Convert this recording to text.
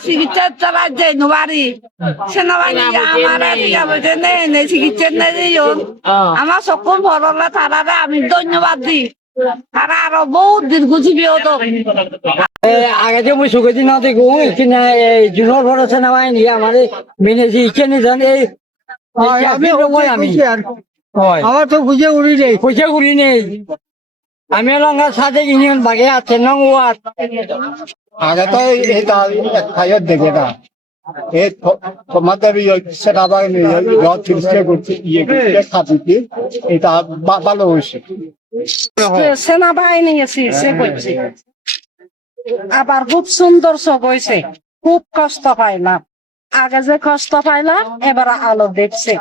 চিকিৎসা চালাই যাই বাড়ি সেনাবাহিনী আমার চিকিৎসা নেই আমার সকল ভরলা তারা আমি ধন্যবাদ দিই তারা আরো বহুত দীর্ঘজীবী হতো আগে যে মুই সুখেছি না দেখো এখানে জুনের ভর সেনাবাহিনী আমার মেনেছি এখানে জান এই আমি আমার তো খুঁজে উড়ি নেই খুঁজে উড়ি নেই আমি লঙ্কা সাথে ইউনিয়ন বাগে আছে নং ওয়ার্ড আগে তো এই খাইয়ের দেখে না এই তোমাদের সেনাবাহিনী চিকিৎসা করছে ইয়ে খাতিতে এটা ভালো হয়েছে সেনাবাহিনী চিকিৎসা করছে আবার খুব সুন্দর সব হয়েছে খুব কষ্ট পাইলাম আগে যে কষ্ট পাইলাম এবার আলো দেখছে